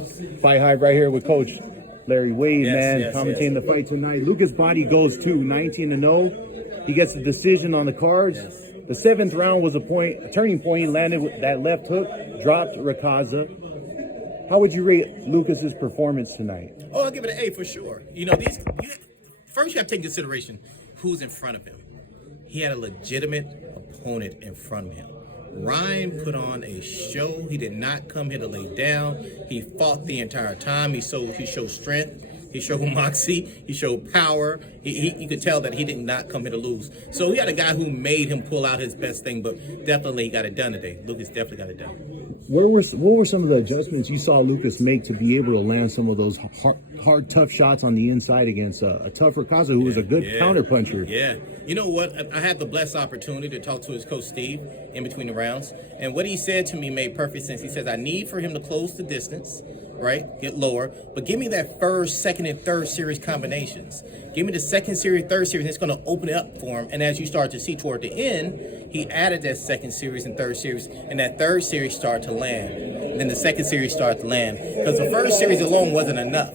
FightHype right here with Coach Larry Wade, Yes, commentating the fight tonight. Lucas Bahdi goes to 19-0. He gets the decision on the cards. Yes. The 7th round was a turning point. He landed with that left hook, dropped Rakaza. How would you rate Lucas's performance tonight? Oh, I'll give it an A for sure. First you have to take into consideration who's in front of him. He had a legitimate opponent in front of him. Ryan put on a show. He did not come here to lay down. He fought the entire time. He showed strength. He showed moxie. He showed power. You could tell that he did not come here to lose. So we had a guy who made him pull out his best thing, but definitely he got it done today. Lucas definitely got it done. What were some of the adjustments you saw Lucas make to be able to land some of those hard tough shots on the inside against a tough Rakaza, who was a good counter puncher? Yeah. You know what? I had the blessed opportunity to talk to his coach, Steve, in between the rounds. And what he said to me made perfect sense. He says, I need for him to close the distance, right? Get lower. But give me that first, second, and third series combinations. Give me the second series, third series, and it's going to open it up for him. And as you start to see toward the end, he added that second series and third series, and that third series started to land. And then the second series started to land. Because the first series alone wasn't enough.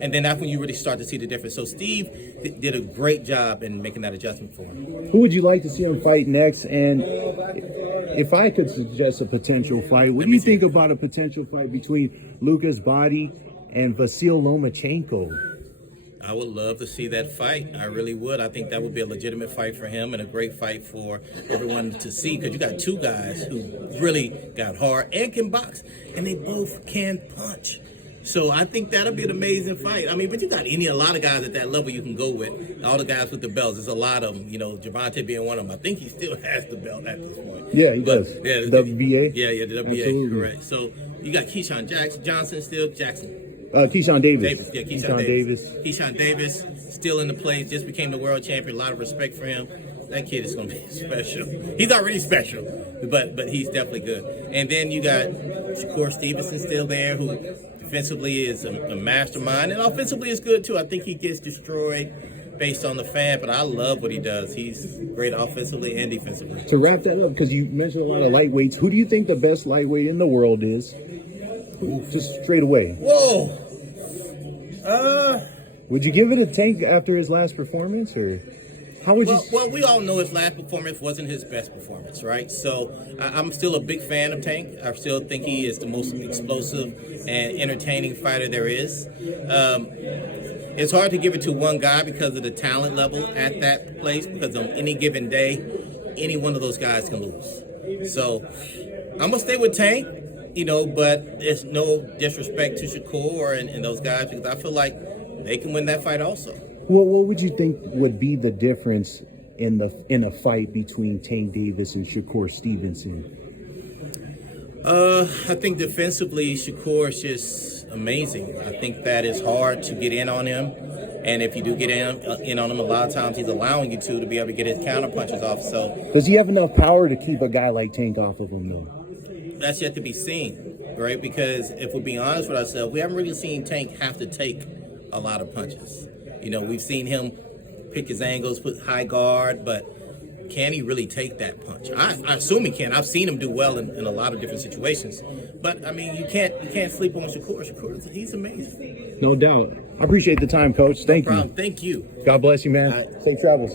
And then that's when you really start to see the difference. So Steve did a great job in making that adjustment for him. Who would you like to see him fight next? And if I could suggest a potential fight, what do you think about a potential fight between Lucas Bahdi and Vasyl Lomachenko? I would love to see that fight. I really would. I think that would be a legitimate fight for him and a great fight for everyone to see, because you got two guys who really got hard and can box, and they both can punch. So I think that'll be an amazing fight. I mean, but you got a lot of guys at that level you can go with. All the guys with the belts. There's a lot of them. Gervonta being one of them. I think he still has the belt at this point. Yeah, he does. Yeah, WBA? Yeah, the WBA. Absolutely. Correct. So you got Keyshawn Johnson still. Keyshawn Davis. Yeah, Keyshawn Davis. Keyshawn Davis still in the place. Just became the world champion. A lot of respect for him. That kid is going to be special. He's already special, but he's definitely good. And then you got Shakur Stevenson still there, who defensively is a mastermind, and offensively is good too. I think he gets destroyed based on the fan, but I love what he does. He's great offensively and defensively. To wrap that up, because you mentioned a lot of lightweights, who do you think the best lightweight in the world is? Just straight away. Whoa. Would you give it a Tank after his last performance, or how would you? Well, we all know his last performance wasn't his best performance, right? So I'm still a big fan of Tank. I still think he is the most explosive and entertaining fighter there is. It's hard to give it to one guy because of the talent level at that place, because on any given day, any one of those guys can lose. So I'm going to stay with Tank, but there's no disrespect to Shakur and those guys, because I feel like they can win that fight also. What would you think would be the difference in a fight between Tank Davis and Shakur Stevenson? I think defensively, Shakur is just amazing. I think that it's hard to get in on him. And if you do get in on him, a lot of times he's allowing you to be able to get his counter punches off. So does he have enough power to keep a guy like Tank off of him, though? That's yet to be seen, right? Because if we're being honest with ourselves, we haven't really seen Tank have to take a lot of punches. We've seen him pick his angles, put high guard, but can he really take that punch? I assume he can. I've seen him do well in a lot of different situations. But I mean, you can't sleep on Shakur. Shakur, he's amazing. No doubt. I appreciate the time, Coach. Thank you. Thank you. God bless you, man. Safe travels.